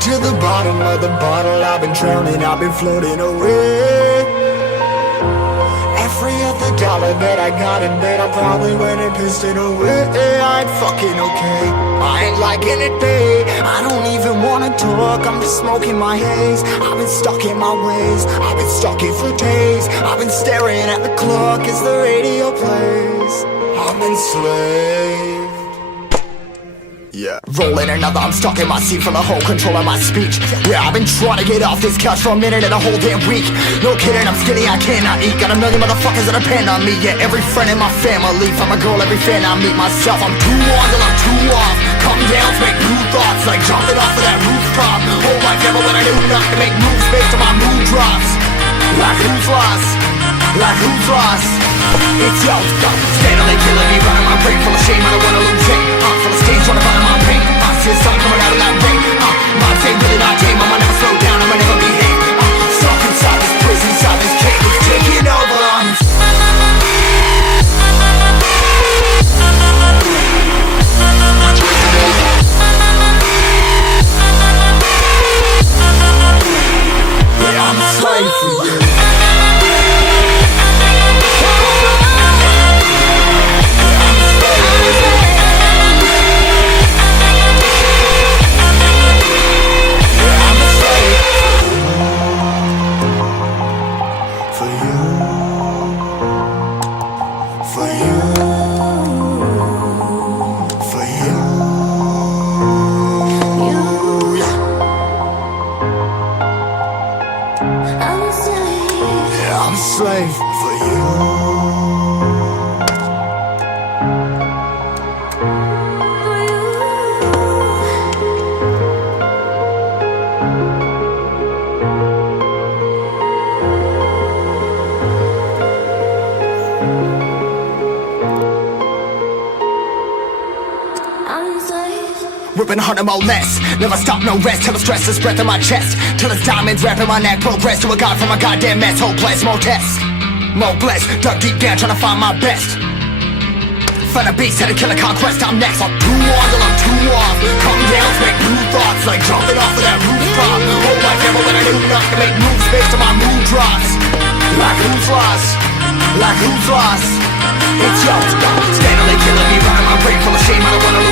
to the bottom of the bottle. I've been drowning, I've been floating away. Every other dollar that I got in bed, I probably went and pissed it away. I ain't fucking okay, I ain't liking it, babe. I don't even wanna talk, I'm just smoking my haze. I've been stuck in my ways, I've been stuck in for days. I've been staring at the clock as the radio plays. I'm enslaved. Yeah, rolling another, I'm stuck in my seat for the whole control of my speech. Yeah, I've been trying to get off this couch for a minute and a whole damn week. No kidding, I'm skinny, I cannot eat. Got a million motherfuckers that depend on me. Yeah, every friend in my family, from a girl, every fan I meet myself. I'm too on till I'm too off. Come down to make new thoughts, like jumping off of that rooftop. Whole life ever when I do nothing to make moves based on my mood drops. Like who's lost? Like who's lost? It's yo, steadily killing me, running my brain full of shame. I don't wanna lose it, full of stage, trying to find my pain. I see the sun coming out of that rain. My day really not tame, I'ma never slow down, I'ma never behave. Stuck inside this prison, inside this cage, it's taking over. Yeah, I'm a slave for you. I'm a slave for you. Ripping harder, more less. Never stop, no rest. Till the stress is breath in my chest. Till it's diamonds wrapping my neck. Progress to a god from a goddamn mess. Hopeless, more tests, more blessed. Dug deep down trying to find my best. Find a beast, had to kill a conquest. I'm next. I'm too on till I'm too off. Come down to make new thoughts, like jumping off of that rooftop. Whole life ever when I do nothing to make moves based on my mood drops. Like who's lost? Like who's lost? It's yo, steadily killing me, running my brain full of shame. I don't wanna lose